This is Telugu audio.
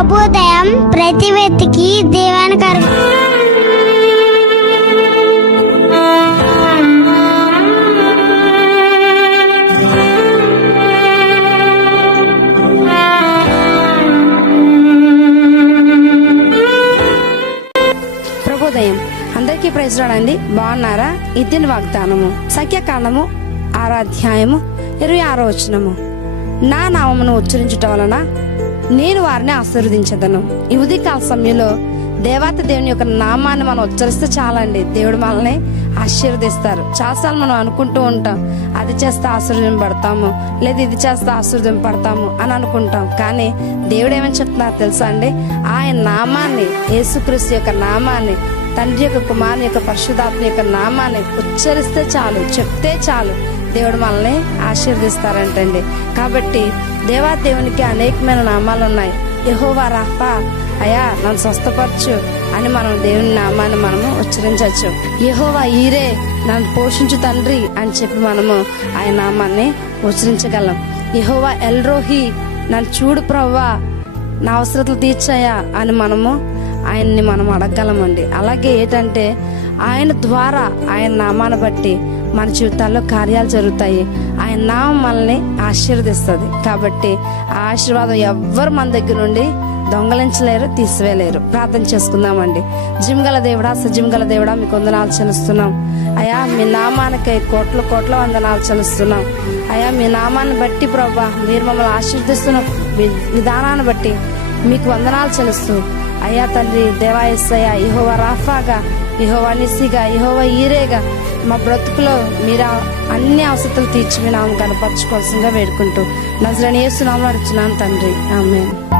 ప్రభుదయం ప్రతి వ్యక్తికి దీవెనకరం ప్రభుదయం అందరికీ ప్రైజ్ రాడండి బాగున్నారా ఇద్దరి వాగ్దానము సఖ్యకాండము ఆరాధ్యాయము ఇరవై ఆరో వచనము నా నామమును ఉచ్చరించుట వలన నేను వారిని ఆశీర్వదించదను ఈ కాల సమయంలో దేవాత దేవుని యొక్క నామాన్ని మనం ఉచ్చరిస్తే చాలండి దేవుడు మనల్ని ఆశీర్వదిస్తారు చాలాసార్లు మనం అనుకుంటూ ఉంటాం అది చేస్తే ఆశీర్వదం పడతాము లేదా ఇది చేస్తే ఆశీర్వదం పడతాము అని అనుకుంటాం కానీ దేవుడు ఏమని చెప్తున్నారు తెలుసా అండి ఆయన నామాన్ని యేసుక్రీస్తు యొక్క నామాన్ని తండ్రి యొక్క కుమారుని యొక్క పరిశుధాత్మ యొక్క నామాన్ని ఉచ్చరిస్తే చాలు చెప్తే చాలు దేవుడు మనల్ని ఆశీర్వదిస్తారంటండి కాబట్టి దేవా దేవునికి అనేకమైన నామాలు ఉన్నాయి యహోవా రాఫా అయా నన్ను స్వస్థపరచు అని మనం దేవుని నామాన్ని మనము ఉచ్చరించవచ్చు యహోవా ఈరే నన్ను పోషించు తండ్రి అని చెప్పి మనము ఆయన నామాన్ని ఉచ్చరించగలం యహోవా ఎల్రోహి నన్ను చూడు ప్రవ్వా నా అవసరతలు తీర్చాయా అని మనము ఆయన్ని మనం అడగలమండి అలాగే ఏంటంటే ఆయన ద్వారా ఆయన నామాన్ని బట్టి మన జీవితాల్లో కార్యాలు జరుగుతాయి ఆయన నామం మనల్ని ఆశీర్వదిస్తుంది కాబట్టి ఆ ఆశీర్వాదం ఎవ్వరు మన దగ్గర నుండి దొంగలించలేరు తీసివేయలేరు ప్రార్థన చేసుకుందామండి జిమ్గల దేవుడా సజిమ్గల దేవుడా మీకు వందనాలు చలుస్తున్నాం అయా మీ నామానికై కోట్ల కోట్ల వందనాలు చలుస్తున్నాం అయా మీ నామాన్ని బట్టి ప్రభా మీరు మమ్మల్ని మీ విధానాన్ని బట్టి మీకు వందనాలు చెల్లిస్తూ అయ్యా తండ్రి దేవా ఇహోవ రాఫాగా ఇహోవ నిసిగా ఇహోవ ఈరేగా మా బ్రతుకులో మీరు అన్ని అవసరతలు తీర్చి మీ నామం కనపరచుకోవాల్సిందిగా వేడుకుంటూ నజరని ఏసునామలు అడుచున్నాను తండ్రి ఆమె